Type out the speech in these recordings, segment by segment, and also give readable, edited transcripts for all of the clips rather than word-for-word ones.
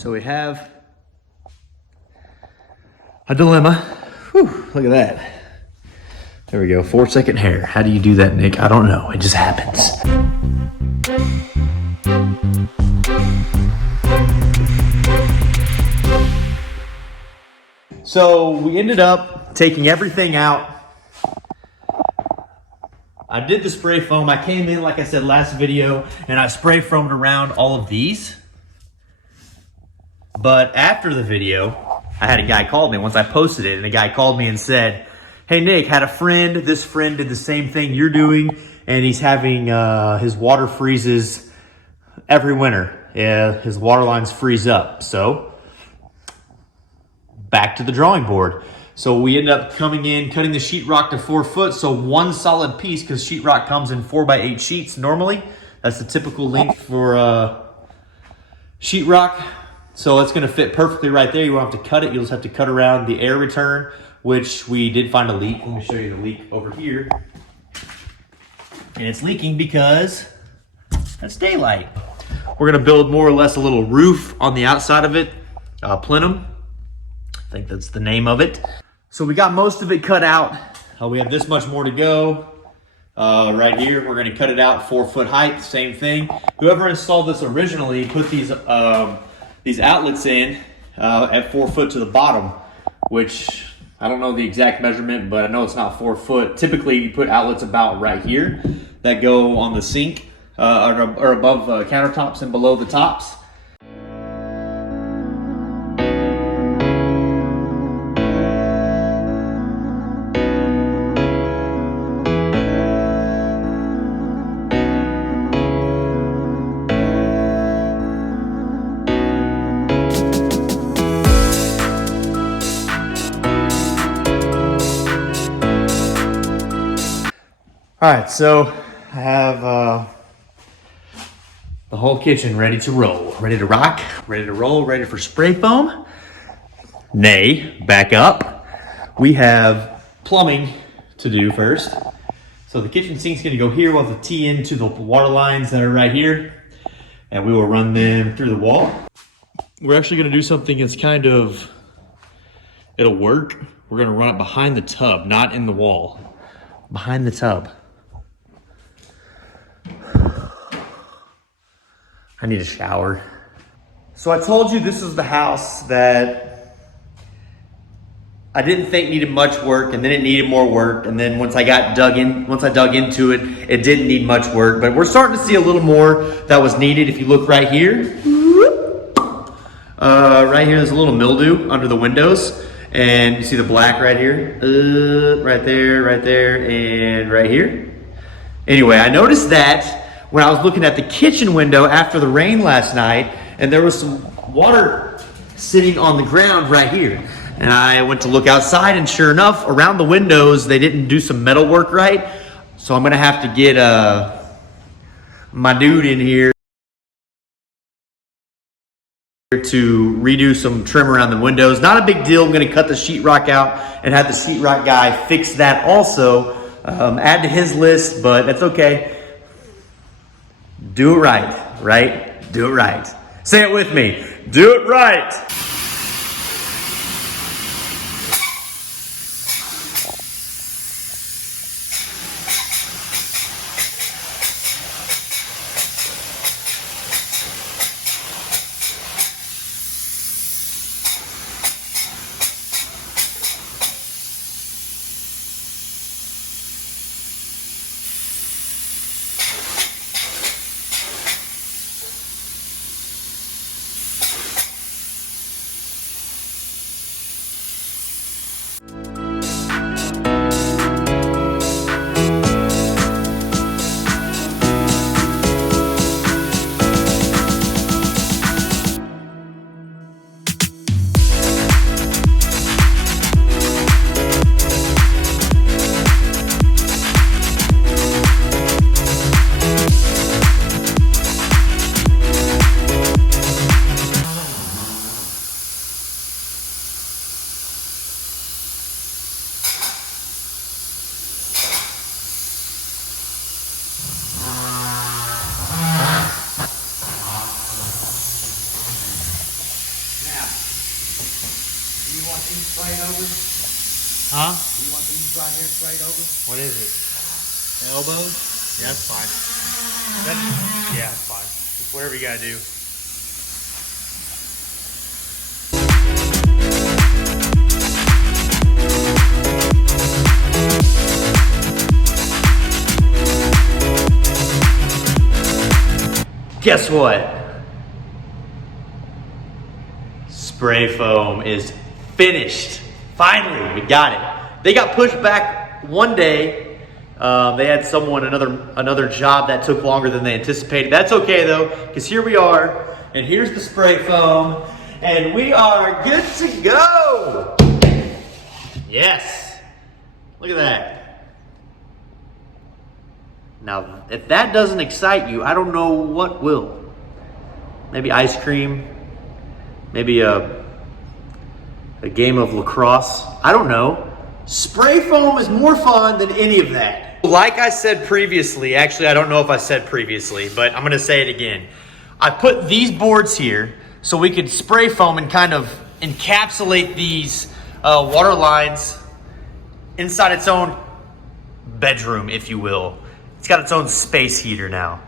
So we have a dilemma. Whew, look at that. There we go, 4-second hair. How do you do that, Nick? I don't know, it just happens. So we ended up taking everything out. I did the spray foam. I came in, like I said last video, and I spray foamed around all of these. But after the video, I had a guy call me once I posted it, and a guy called me and said, hey Nick, had a friend, this friend did the same thing you're doing, and he's having, his water freezes every winter. Yeah, his water lines freeze up. So, back to the drawing board. So we ended up coming in, cutting the sheetrock to 4 foot, so one solid piece, because sheetrock comes in 4x8 sheets normally. That's the typical length for sheetrock. So it's gonna fit perfectly right there. You won't have to cut it, you'll just have to cut around the air return, which we did find a leak. Let me show you the leak over here. And it's leaking because that's daylight. We're gonna build more or less a little roof on the outside of it, plenum. I think that's the name of it. So we got most of it cut out. We have this much more to go. Right here, we're gonna cut it out 4 foot height, same thing. Whoever installed this originally put these outlets in at 4 foot to the bottom, which I don't know the exact measurement, but I know it's not 4 foot. Typically you put outlets about right here that go on the sink or above countertops and below the tops. All right, so I have the whole kitchen ready to roll, ready to rock, ready to roll, ready for spray foam. Nay, back up. We have plumbing to do first. So the kitchen sink's gonna go here. We'll have to tee into the water lines that are right here, and we will run them through the wall. We're actually gonna do something that's it'll work. We're gonna run it behind the tub, not in the wall, behind the tub. I need a shower. So I told you this is the house that I didn't think needed much work, and then it needed more work, and then once I dug into it, it didn't need much work, but we're starting to see a little more that was needed. If you look right here, right here there's a little mildew under the windows, and you see the black right here, right there, and right here. Anyway, I noticed that when I was looking at the kitchen window after the rain last night, and there was some water sitting on the ground right here. And I went to look outside, and sure enough, around the windows, they didn't do some metal work right. So I'm gonna have to get my dude in here to redo some trim around the windows. Not a big deal. I'm gonna cut the sheetrock out and have the sheetrock guy fix that also. Add to his list, but that's okay. Do it right, right? Do it right. Say it with me. Do it right. want these sprayed over? Huh? You want these right here sprayed over? What is it? The elbows? Yeah, that's fine. Yeah, that's fine. Just whatever you gotta do. Guess what? Spray foam is finished. Finally, we got it. They got pushed back one day. They had another job that took longer than they anticipated. That's okay though, because here we are, and here's the spray foam, and we are good to go. Yes. Look at that. Now, if that doesn't excite you, I don't know what will. Maybe ice cream, maybe a game of lacrosse. I don't know. Spray foam is more fun than any of that. Like I said previously, actually I don't know if I said previously, but I'm gonna say it again. I put these boards here so we could spray foam and kind of encapsulate these water lines inside its own bedroom, if you will. It's got its own space heater now.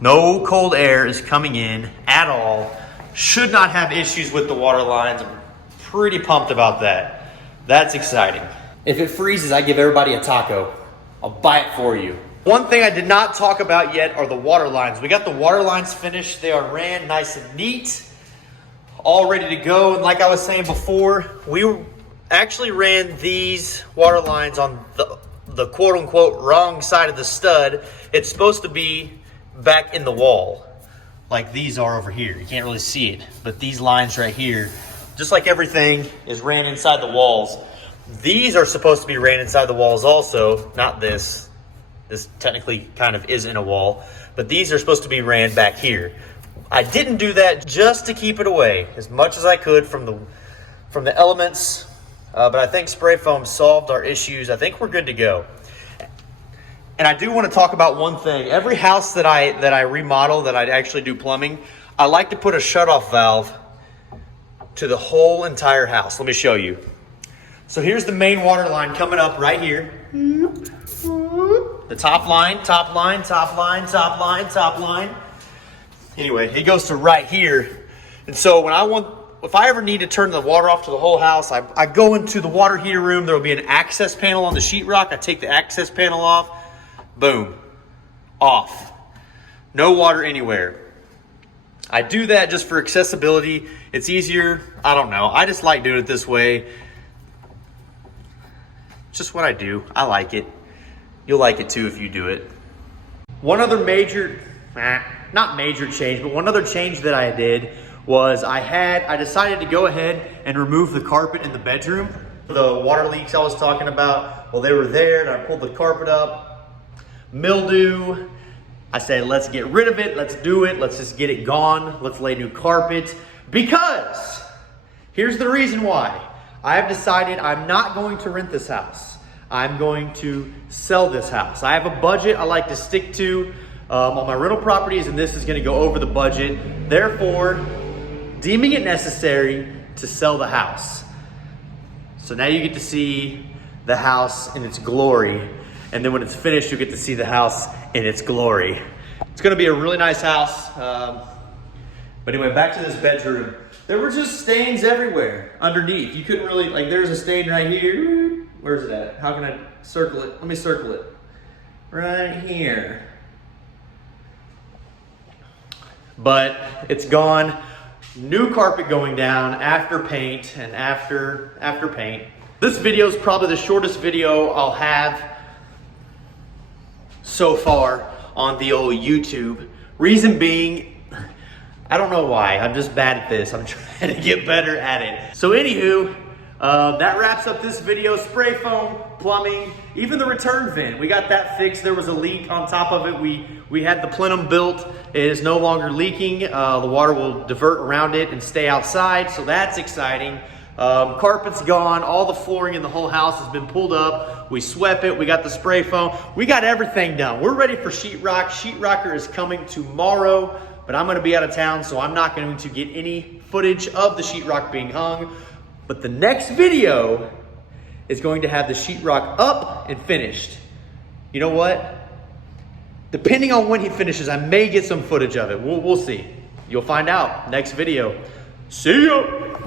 No cold air is coming in at all. Should not have issues with the water lines. I'm pretty pumped about that. That's exciting. If it freezes, I give everybody a taco. I'll buy it for you. One thing I did not talk about yet are the water lines. We got the water lines finished. They are ran nice and neat, all ready to go. And like I was saying before, we actually ran these water lines on the quote unquote wrong side of the stud. It's supposed to be back in the wall, like these are over here. You can't really see it, but these lines right here, just like everything is ran inside the walls, these are supposed to be ran inside the walls also, not this. This technically kind of is in a wall, but these are supposed to be ran back here. I didn't do that just to keep it away as much as I could from the elements, but I think spray foam solved our issues. I think we're good to go. And I do want to talk about one thing. Every house that I remodel, that I actually do plumbing, I like to put a shutoff valve to the whole entire house. Let me show you. So here's the main water line coming up right here. The top line, top line, top line, top line, top line. Anyway, it goes to right here. And so if I ever need to turn the water off to the whole house, I go into the water heater room. There will be an access panel on the sheetrock. I take the access panel off. Boom. Off. No water anywhere. I do that just for accessibility. It's easier. I don't know. I just like doing it this way. It's just what I do. I like it. You'll like it too if you do it. One other not major change, but one other change that I did was I decided to go ahead and remove the carpet in the bedroom. The water leaks I was talking about, well, they were there, and I pulled the carpet up. Mildew. I said, let's get rid of it. Let's do it. Let's just get it gone. Let's lay new carpet. Because here's the reason why. I have decided I'm not going to rent this house. I'm going to sell this house. I have a budget I like to stick to on my rental properties, and this is going to go over the budget. Therefore, deeming it necessary to sell the house. So now you get to see the house in its glory. And then when it's finished, you get to see the house in its glory. It's gonna be a really nice house. But anyway, back to this bedroom. There were just stains everywhere underneath. You couldn't really, like there's a stain right here. Where's it at? How can I circle it? Let me circle it. Right here. But it's gone. New carpet going down after paint and after paint. This video is probably the shortest video I'll have so far on the old YouTube. Reason being, I don't know why. I'm just bad at this. I'm trying to get better at it. So anywho, that wraps up this video. Spray foam, plumbing, even the return vent. We got that fixed. There was a leak on top of it. We had the plenum built. It is no longer leaking. The water will divert around it and stay outside. So that's exciting. Carpet's gone. All the flooring in the whole house has been pulled up. We swept it. We got the spray foam. We got everything done. We're ready for sheetrock. Sheetrocker is coming tomorrow, but I'm going to be out of town, so I'm not going to get any footage of the sheetrock being hung. But the next video is going to have the sheetrock up and finished. You know what? Depending on when he finishes, I may get some footage of it. We'll see. You'll find out next video. See ya.